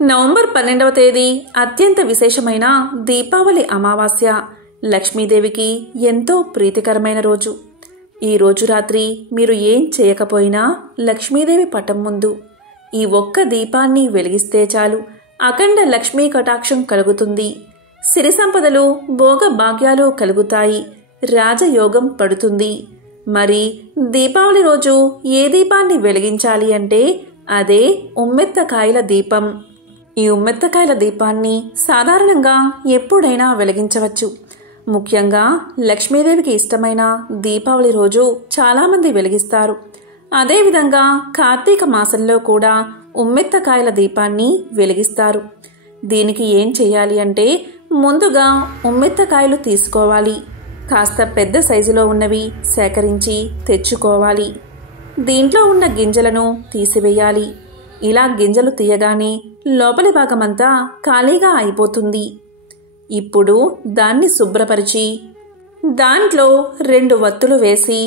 November 12వ తేదీ అత్యంత విశేషమైన దీపావళి అమావాస్య. లక్ష్మీదేవికి ఎంతో ప్రీతికరమైన రోజు. ఈ రోజు రాత్రి మీరు ఏం చేయకపోయినా లక్ష్మీదేవి పటం ముందు ఈ ఒక్క దీపాన్ని వెలిగిస్తే చాలు అఖండ లక్ష్మీ కటాక్షం కలుగుతుంది. సిరి సంపదలు, భోగ భాగ్యాలు కలుగుతాయి. రాజయోగం పడుతుంది. మరి దీపావళి రోజు ఏ దీపాన్ని వెలిగించాలి అంటే అదే ఉమ్మెత్తకాయల దీపం. ఈ ఉమ్మెత్తకాయల దీపాన్ని సాధారణంగా ఎప్పుడైనా వెలిగించవచ్చు. ముఖ్యంగా లక్ష్మీదేవికి ఇష్టమైన దీపావళి రోజు చాలామంది వెలిగిస్తారు. అదేవిధంగా కార్తీక మాసంలో కూడా ఉమ్మెత్తకాయల దీపాన్ని వెలిగిస్తారు. దీనికి ఏం చేయాలి అంటే ముందుగా ఉమ్మెత్తకాయలు తీసుకోవాలి. కాస్త పెద్ద సైజులో ఉన్నవి సేకరించి తెచ్చుకోవాలి. దీంట్లో ఉన్న గింజలను తీసివేయాలి. ఇలా గింజలు తీయగానే లోపలి భాగమంతా ఖాళీగా అయిపోతుంది. ఇప్పుడు దాన్ని శుభ్రపరిచి దాంట్లో 2 వత్తులు వేసి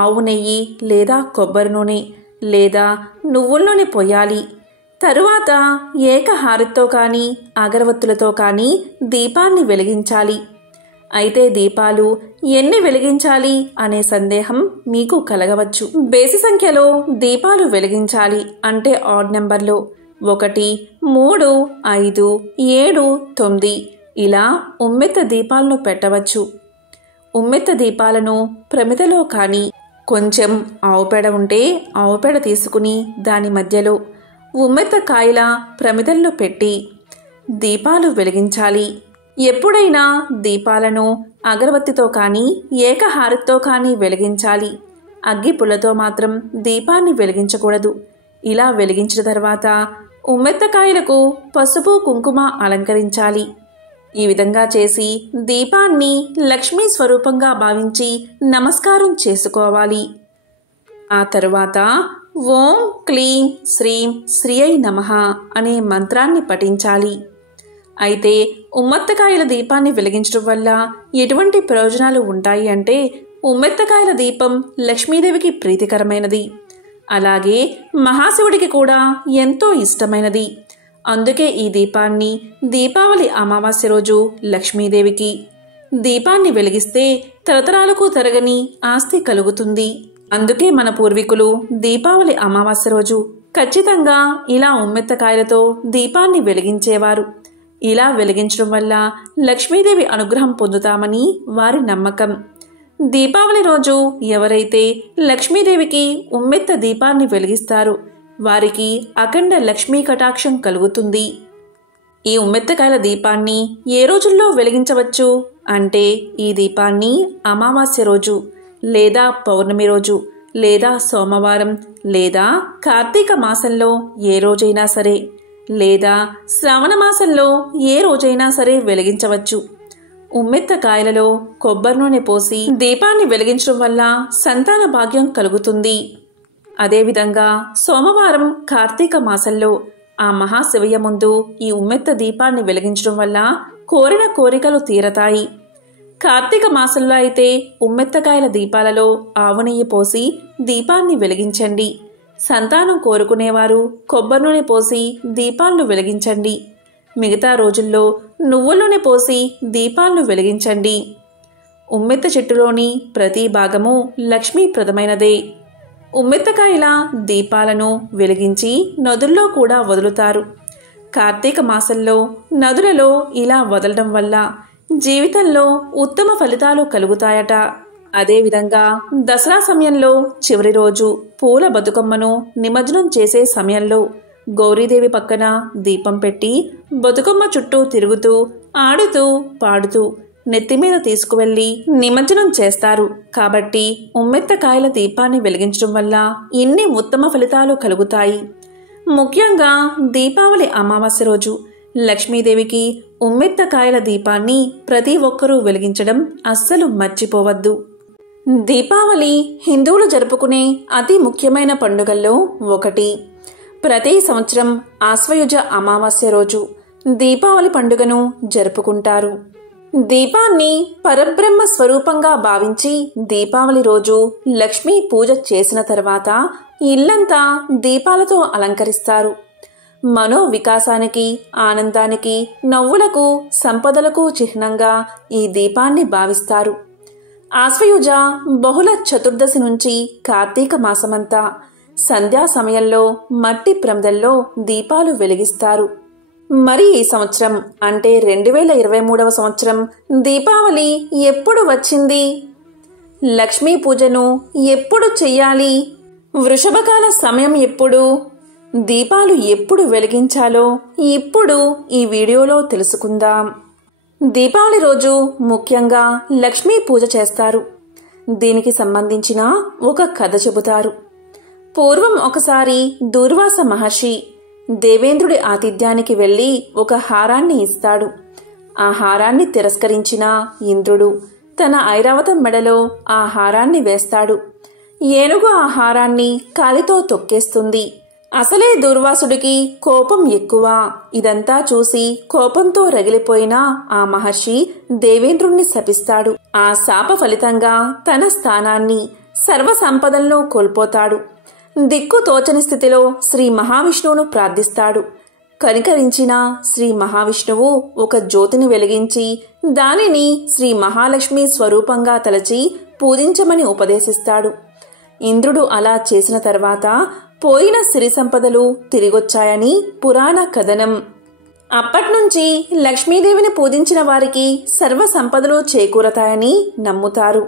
ఆవు నెయ్యి లేదా కొబ్బరి నూనె లేదా నువ్వుల నూనె పోయాలి. తరువాత ఏకహారతితో కానీ అగరవత్తులతో కానీ దీపాన్ని వెలిగించాలి. అయితే దీపాలు ఎన్ని వెలిగించాలి అనే సందేహం మీకు కలగవచ్చు. బేసి సంఖ్యలో దీపాలు వెలిగించాలి అంటే ఆడ్ నెంబర్లో 1, 3, 5, 7, 9 ఇలా ఉమ్మెత్త దీపాలను పెట్టవచ్చు. ఉమ్మెత్త దీపాలను ప్రమిదలో కానీ కొంచెం ఆవుపేడ ఉంటే ఆవుపేడ తీసుకుని దాని మధ్యలో ఉమ్మెత్త కాయల ప్రమిదల్లో పెట్టి దీపాలు వెలిగించాలి. ఎప్పుడైనా దీపాలను అగరబత్తితో కానీ ఏకహారతితో కానీ వెలిగించాలి. అగ్గిపుల్లతో మాత్రం దీపాన్ని వెలిగించకూడదు. ఇలా వెలిగించిన తర్వాత ఉమ్మెత్తకాయలకు పసుపు కుంకుమ అలంకరించాలి. ఈ విధంగా చేసి దీపాన్ని లక్ష్మీ స్వరూపంగా భావించి నమస్కారం చేసుకోవాలి. ఆ తరువాత ఓం క్లీం శ్రీం శ్రీయై నమః అనే మంత్రాన్ని పఠించాలి. అయితే ఉమ్మెత్తకాయల దీపాన్ని వెలిగించడం వల్ల ఎటువంటి ప్రయోజనాలు ఉంటాయి అంటే ఉమ్మెత్తకాయల దీపం లక్ష్మీదేవికి ప్రీతికరమైనది. అలాగే మహాశివుడికి కూడా ఎంతో ఇష్టమైనది. అందుకే ఈ దీపాన్ని దీపావళి అమావాస్య రోజు లక్ష్మీదేవికి దీపాన్ని వెలిగిస్తే తరతరాలకు తరగని ఆస్తి కలుగుతుంది. అందుకే మన పూర్వీకులు దీపావళి అమావాస్య రోజు ఖచ్చితంగా ఇలా ఉమ్మెత్తకాయలతో దీపాన్ని వెలిగించేవారు. ఇలా వెలిగించడం వల్ల లక్ష్మీదేవి అనుగ్రహం పొందుతామని వారి నమ్మకం. దీపావళి రోజు ఎవరైతే లక్ష్మీదేవికి ఉమ్మెత్త దీపాన్ని వెలిగిస్తారో వారికి అఖండ లక్ష్మీ కటాక్షం కలుగుతుంది. ఈ ఉమ్మెత్తకాయల దీపాన్ని ఏ రోజుల్లో వెలిగించవచ్చు అంటే ఈ దీపాన్ని అమావాస్య రోజు లేదా పౌర్ణమి రోజు లేదా సోమవారం లేదా కార్తీక మాసంలో ఏ రోజైనా సరే లేదా శ్రావణ మాసంలో ఏ రోజైనా సరే వెలిగించవచ్చు. ఉమ్మెత్తకాయలలో కొబ్బరి నూనె పోసి దీపాన్ని వెలిగించడం వల్ల సంతాన భాగ్యం కలుగుతుంది. అదేవిధంగా సోమవారం కార్తీక మాసంలో ఆ మహాశివయ్య ముందు ఈ ఉమ్మెత్త దీపాన్ని వెలిగించడం వల్ల కోరిన కోరికలు తీరతాయి. కార్తీక మాసంలో అయితే ఉమ్మెత్తకాయల దీపాలలో ఆవు నెయ్యి పోసి దీపాన్ని వెలిగించండి. సంతానం కోరుకునేవారు కొబ్బరి నూనె పోసి దీపాలను వెలిగించండి. మిగతా రోజుల్లో నువ్వుల నూనె పోసి దీపాలను వెలిగించండి. ఉమ్మెత్త చెట్టులోని ప్రతి భాగము లక్ష్మీప్రదమైనదే. ఉమ్మెత్తకాయల దీపాలను వెలిగించి నదుల్లో కూడా వదులుతారు. కార్తీక మాసంలో నదులలో ఇలా వదలడం వల్ల జీవితంలో ఉత్తమ ఫలితాలు కలుగుతాయట. అదేవిధంగా దసరా సమయంలో చివరి రోజు పూల బతుకమ్మను నిమజ్జనం చేసే సమయంలో గౌరీదేవి పక్కన దీపం పెట్టి బతుకమ్మ చుట్టూ తిరుగుతూ ఆడుతూ పాడుతూ నెత్తిమీద తీసుకువెళ్లి నిమజ్జనం చేస్తారు. కాబట్టి ఉమ్మెత్తకాయల దీపాన్ని వెలిగించడం వల్ల ఎన్ని ఉత్తమ ఫలితాలు కలుగుతాయి. ముఖ్యంగా దీపావళి అమావాస్య రోజు లక్ష్మీదేవికి ఉమ్మెత్తకాయల దీపాన్ని ప్రతి ఒక్కరూ వెలిగించడం అస్సలు మర్చిపోవద్దు. దీపావళి హిందువులు జరుపుకునే అతి ముఖ్యమైన పండుగల్లో ఒకటి. ప్రతి సంవత్సరం ఆశ్వయుజ అమావాస్య రోజు దీపావళి పండుగను జరుపుకుంటారు. దీపాన్ని పరబ్రహ్మ స్వరూపంగా భావించి దీపావళి రోజు లక్ష్మీ పూజ చేసిన తర్వాత ఇల్లంతా దీపాలతో అలంకరిస్తారు. మనో వికాసానికి, ఆనందానికి, నవ్వులకు, సంపదలకు చిహ్నంగా ఈ దీపాన్ని భావిస్తారు. ఆశ్వయుజ బహుళ చతుర్దశి నుంచి కార్తీక మాసమంతా సంధ్యా సమయంలో మట్టి ప్రమిదల్లో దీపాలు వెలిగిస్తారు. మరి ఈ సంవత్సరం అంటే 2023వ సంవత్సరం దీపావళి ఎప్పుడు వచ్చింది? లక్ష్మీ పూజను ఎప్పుడు చెయ్యాలి? వృషభకాల సమయం ఎప్పుడు? దీపాలు ఎప్పుడు వెలిగించాలో ఇప్పుడు ఈ వీడియోలో తెలుసుకుందాం. దీపావళి రోజు ముఖ్యంగా లక్ష్మీ పూజ చేస్తారు. దీనికి సంబంధించిన ఒక కథ చెబుతారు. పూర్వం ఒకసారి దూర్వాస మహర్షి దేవేంద్రుడి ఆతిథ్యానికి వెళ్లి ఒక హారాన్ని ఇస్తాడు. ఆ హారాన్ని తిరస్కరించిన ఇంద్రుడు తన ఐరావతం మెడలో ఆ హారాన్ని వేస్తాడు. ఏనుగు ఆ హారాన్ని కాలితో తొక్కేస్తుంది. అసలే దూర్వాసుడికి కోపం ఎక్కువ. ఇదంతా చూసి కోపంతో రగిలిపోయిన ఆ మహర్షి దేవేంద్రుణ్ణి శపిస్తాడు. ఆ శాప ఫలితంగా తన స్థానాన్ని, సర్వ సంపదలను కోల్పోతాడు. దిక్కు తోచని స్థితిలో శ్రీ మహావిష్ణువును ప్రార్థిస్తాడు. కనికరించిన శ్రీ మహావిష్ణువు ఒక జ్యోతిని వెలిగించి దానిని శ్రీ మహాలక్ష్మి స్వరూపంగా తలచి పూజించమని ఉపదేశిస్తాడు. ఇంద్రుడు అలా చేసిన తర్వాత పోయిన సిరి సంపదలు తిరిగొచ్చాయని పురాణ కథనం. అప్పట్నుంచి లక్ష్మీదేవిని పూజించిన వారికి సర్వ సంపదలు చేకూరతాయని నమ్ముతారు.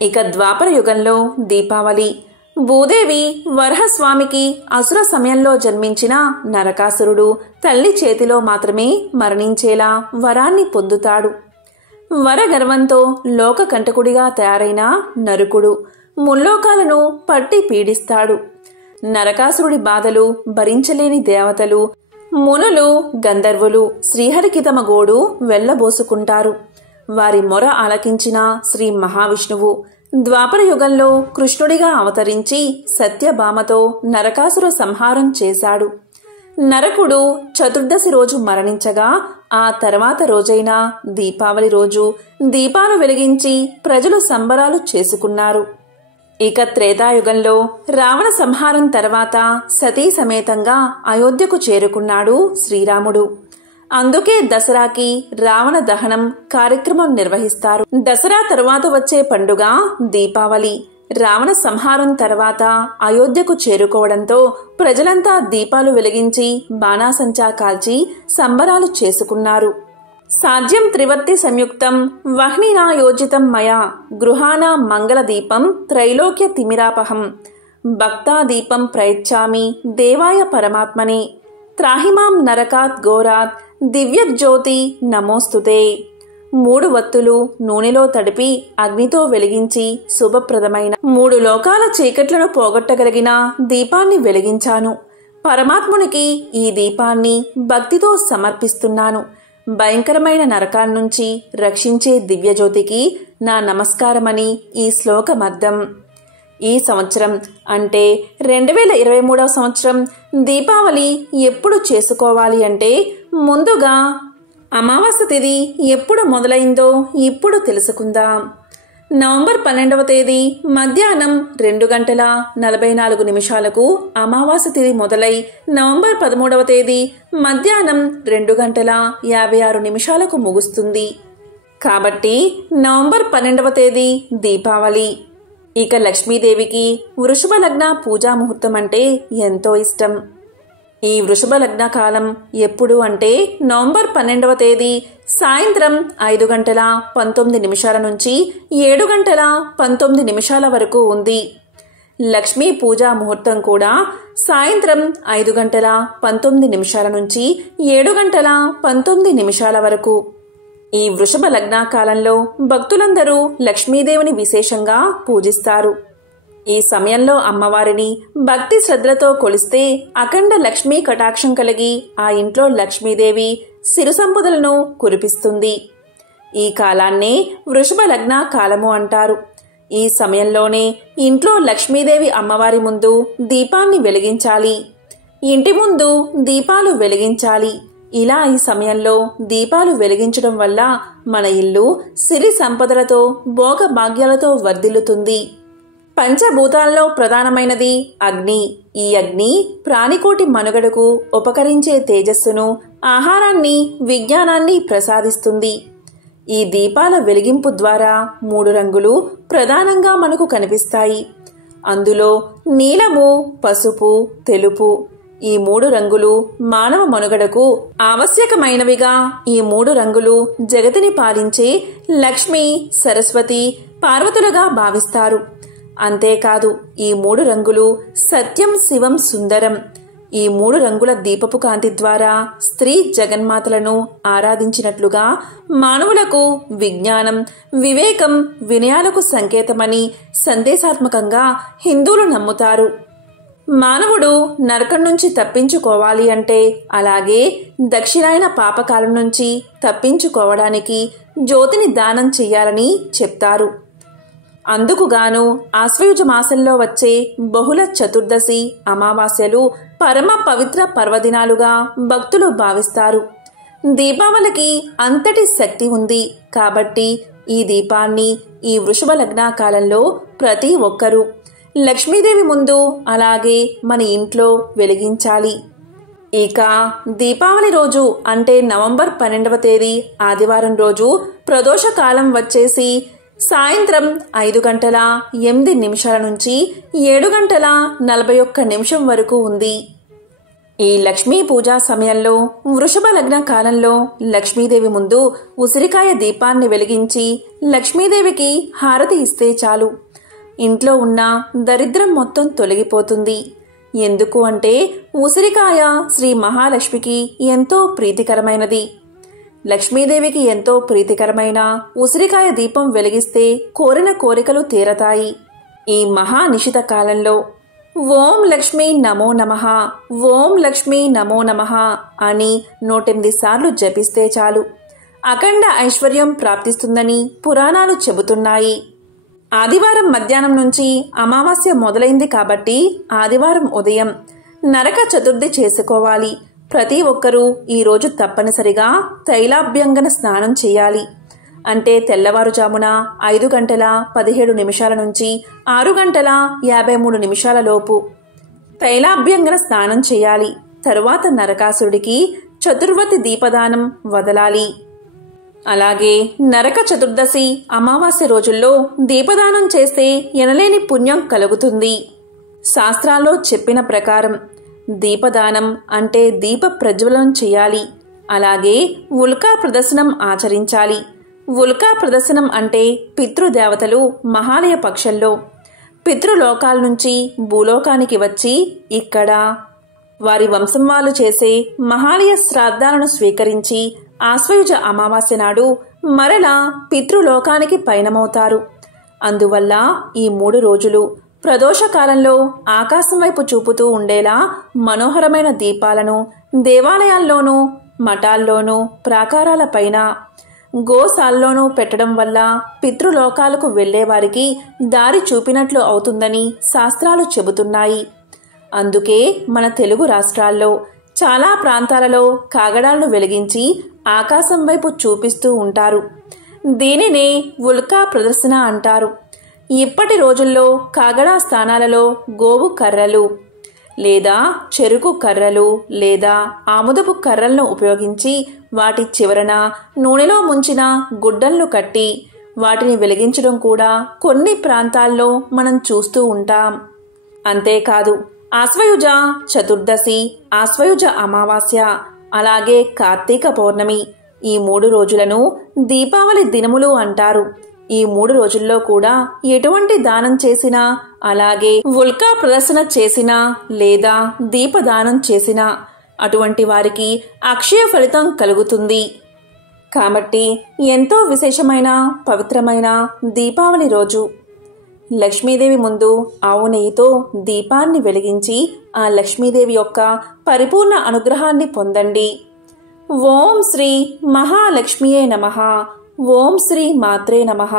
ఇక ద్వాపర యుగంలో దీపావళి. భూదేవి వరహస్వామికి అసుర సమయంలో జన్మించిన నరకాసురుడు తల్లి చేతిలో మాత్రమే మరణించేలా వరాన్ని పొందుతాడు. వరగర్వంతో లోకకంటకుడిగా తయారైన నరుకుడు ముల్లోకాలను పట్టి పీడిస్తాడు. నరకాసురుడి బాధలు భరించలేని దేవతలు, మునులు, గంధర్వులు శ్రీహరికి తమ గోడు వెళ్లబోసుకుంటారు. వారి మొర ఆలకించిన శ్రీ మహావిష్ణువు ద్వాపర యుగంలో కృష్ణుడిగా అవతరించి సత్యభామతో నరకాసుర సంహారం చేశాడు. నరకుడు చతుర్దశి రోజు మరణించగా ఆ తర్వాత రోజైన దీపావళి రోజు దీపాలు వెలిగించి ప్రజలు సంబరాలు చేసుకున్నారు. ఇక త్రేతాయుగంలో రావణ సంహారం తర్వాత సతీ సమేతంగా అయోధ్యకు చేరుకున్నాడు శ్రీరాముడు. అందుకే దసరాకి రావణ దహనం కార్యక్రమం నిర్వహిస్తారు. దసరా తరువాత వచ్చే పండుగ దీపావళి. రావణ సంహారం తర్వాత అయోధ్యకు చేరుకోవడంతో ప్రజలంతా దీపాలు వెలిగించి బాణాసంచా కాల్చి సంబరాలు చేసుకున్నారు. సాధ్యం త్రివర్తి సంయుక్తం వహ్నినా యోజితం మయా గృహానా మంగళదీపం త్రైలోక్య తిమిరాపహం భక్తాదీపం ప్రయచ్చామి దేవాయ పరమాత్మనే త్రాహిమాం నరకాత్ ఘోరాత్ దివ్యజ్యోతి నమోస్తుతే. 3 వత్తులు నూనెలో తడిపి అగ్నితో వెలిగించి శుభప్రదమైన 3 లోకాల చీకట్లను పోగొట్టగలిగిన దీపాన్ని వెలిగించాను. పరమాత్మునికి ఈ దీపాన్ని భక్తితో సమర్పిస్తున్నాను. భయంకరమైన నరకాల నుంచి రక్షించే దివ్యజ్యోతికి నా నమస్కారమని ఈ శ్లోకమర్థం. ఈ సంవత్సరం అంటే 2023వ సంవత్సరం దీపావళి ఎప్పుడు చేసుకోవాలి అంటే ముందుగా అమావాస్య తిథి ఎప్పుడు మొదలైందో ఇప్పుడు తెలుసుకుందాం. నవంబర్ 12వ తేదీ మధ్యాహ్నం 2:44 అమావాస్య తిథి మొదలై నవంబర్ 13వ తేదీ మధ్యాహ్నం 2:56 ముగుస్తుంది. కాబట్టి నవంబర్ 12వ తేదీ దీపావళి. ఇక లక్ష్మీదేవికి వృషభ లగ్న పూజా ముహూర్తం అంటే ఎంతో ఇష్టం. ఈ వృషభ లగ్న కాలం ఎప్పుడు అంటే నవంబర్ 12వ తేదీ సాయంత్రం 5:19 నుంచి 7:19 వరకు ఉంది. లక్ష్మీ పూజా ముహూర్తం కూడా సాయంత్రం 5:19 నుంచి 7:19 వరకు. ఈ వృషభ లగ్న కాలంలో భక్తులందరూ లక్ష్మీదేవిని విశేషంగా పూజిస్తారు. ఈ సమయంలో అమ్మవారిని భక్తి శ్రద్ధలతో కొలిస్తే అఖండ లక్ష్మీ కటాక్షం కలిగి ఆ ఇంట్లో లక్ష్మీదేవి సిరు సంపదలను కురిపిస్తుంది. ఈ కాలాన్నే వృషభ లగ్న కాలము అంటారు. ఈ సమయంలోనే ఇంట్లో లక్ష్మీదేవి అమ్మవారి ముందు దీపాన్ని వెలిగించాలి. ఇంటి ముందు దీపాలు వెలిగించాలి. ఇలా ఈ సమయంలో దీపాలు వెలిగించడం వల్ల మన ఇల్లు సిరి సంపదలతో భోగ భాగ్యాలతో వర్ధిల్లుతుంది. పంచభూతాల్లో ప్రధానమైనది అగ్ని. ఈ అగ్ని ప్రాణికోటి మనుగడకు ఉపకరించే తేజస్సును, ఆహారాన్ని, విజ్ఞానాన్ని ప్రసాదిస్తుంది. ఈ దీపాల వెలిగింపు ద్వారా 3 రంగులు ప్రధానంగా మనకు కనిపిస్తాయి. అందులో నీలము, పసుపు, తెలుపు ఈ 3 రంగులు మానవ మనుగడకు ఆవశ్యకమైనవిగా. ఈ 3 రంగులు జగతిని పాలించే లక్ష్మి, సరస్వతి, పార్వతులుగా భావిస్తారు. అంతేకాదు ఈ 3 రంగులు సత్యం, శివం, సుందరం. ఈ 3 రంగుల దీపపు కాంతి ద్వారా స్త్రీ జగన్మాతలను ఆరాధించినట్లుగా మానవులకు విజ్ఞానం, వివేకం, వినయాలకు సంకేతమని సందేశాత్మకంగా హిందువులు నమ్ముతారు. మానవుడు నరకం నుంచి తప్పించుకోవాలి అంటే, అలాగే దక్షిణాయన పాపకాలం నుంచి తప్పించుకోవడానికి జ్యోతిని దానం చెయ్యాలని చెప్తారు. అందుకుగాను ఆశ్వయుజ మాసంలో వచ్చే బహుళ చతుర్దశి, అమావాస్యలు పరమ పవిత్ర పర్వదినాలుగా భక్తులు భావిస్తారు. దీపావళికి అంతటి శక్తి ఉంది కాబట్టి ఈ దీపాన్ని ఈ వృషభ లగ్న కాలంలో ప్రతి ఒక్కరూ లక్ష్మీదేవి ముందు, అలాగే మన ఇంట్లో వెలిగించాలి. ఇక దీపావళి రోజు అంటే నవంబర్ 12వ తేదీ ఆదివారం రోజు ప్రదోషకాలం వచ్చేసి సాయంత్రం 5:08 నుంచి 7:41 వరకు ఉంది. ఈ లక్ష్మీ పూజా సమయంలో వృషభ లగ్న కాలంలో లక్ష్మీదేవి ముందు ఉసిరికాయ దీపాన్ని వెలిగించి లక్ష్మీదేవికి హారతి ఇస్తే చాలు, ఇంట్లో ఉన్న దరిద్రం మొత్తం తొలగిపోతుంది. ఎందుకు అంటే ఉసిరికాయ శ్రీ మహాలక్ష్మికి ఎంతో ప్రీతికరమైనది. లక్ష్మీదేవికి ఎంతో ప్రీతికరమైన ఉసిరికాయ దీపం వెలిగిస్తే కోరిన కోరికలు తీరతాయి. ఈ మహానిశిత కాలంలో ఓం లక్ష్మీ నమో నమః, ఓం లక్ష్మీ నమో నమః అని 108 సార్లు జపిస్తే చాలు, అఖండ ఐశ్వర్యం ప్రాప్తిస్తుందని పురాణాలు చెబుతున్నాయి. ఆదివారం మధ్యాహ్నం నుంచి అమావాస్య మొదలైంది కాబట్టి ఆదివారం ఉదయం నరక చతుర్థి చేసుకోవాలి. ప్రతి ఒక్కరూ ఈరోజు తప్పనిసరిగా తైలాభ్యంగన స్నానం చేయాలి. అంటే తెల్లవారుజామున 5:17 నుంచి 6:53 లోపు తైలాభ్యంగన స్నానం చేయాలి. తరువాత నరకాసురుడికి చతుర్వతి దీపదానం వదలాలి. అలాగే నరక చతుర్దశి, అమావాస్య రోజుల్లో దీపదానం చేస్తే ఎనలేని పుణ్యం కలుగుతుంది. శాస్త్రాల్లో చెప్పిన ప్రకారం దీపదానం అంటే దీప ప్రజ్వలనం చేయాలి. అలాగే ఉల్కా ప్రదర్శనం ఆచరించాలి. ఉల్కా ప్రదర్శనం అంటే పితృదేవతలు మహాలయ పక్షంలో పితృలోకాల నుంచి భూలోకానికి వచ్చి ఇక్కడ వారి వంశం వాళ్ళు చేసే మహాలయ శ్రాద్ధాలను స్వీకరించి ఆశ్వయుజ అమావాస్య నాడు మరలా పితృలోకానికి పయనమవుతారు. అందువల్ల ఈ 3 రోజులు ప్రదోషకాలంలో ఆకాశం వైపు చూపుతూ ఉండేలా మనోహరమైన దీపాలను దేవాలయాల్లోనూ, మఠాల్లోనూ, ప్రాకారాలపైన, గోశాల్లోనూ పెట్టడం వల్ల పితృలోకాలకు వెళ్లేవారికి దారి చూపినట్లు అవుతుందని శాస్త్రాలు చెబుతున్నాయి. అందుకే మన తెలుగు రాష్ట్రాల్లో చాలా ప్రాంతాలలో కాగడాలను వెలిగించి ఆకాశం వైపు చూపిస్తూ ఉంటారు. దీనినే ఉల్కా ప్రదర్శన అంటారు. ఇప్పటి రోజుల్లో కాగడా స్థానాలలో గోవు కర్రలు లేదా చెరుకు కర్రలు లేదా ఆముదపు కర్రలను ఉపయోగించి వాటి చివరన నూనెలో ముంచిన గుడ్డలను కట్టి వాటిని వెలిగించడం కూడా కొన్ని ప్రాంతాల్లో మనం చూస్తూ ఉంటాం. అంతేకాదు ఆశ్వయుజ చతుర్దశి, ఆశ్వయుజ అమావాస్య, అలాగే కార్తీక పౌర్ణమి ఈ 3 రోజులను దీపావళి దినములు అంటారు. ఈ 3 రోజుల్లో కూడా ఎటువంటి దానం చేసినా, అలాగే ఉల్కా ప్రదర్శన చేసినా లేదా దీపదానం చేసినా అటువంటి వారికి అక్షయ ఫలితం కలుగుతుంది. కాబట్టి ఎంతో విశేషమైన పవిత్రమైన దీపావళి రోజు లక్ష్మీదేవి ముందు ఆవు నెయ్యితో దీపాన్ని వెలిగించి ఆ లక్ష్మీదేవి యొక్క పరిపూర్ణ అనుగ్రహాన్ని పొందండి. ఓం శ్రీ మహాలక్ష్మియే నమః. ఓం శ్రీ మాత్రే నమః.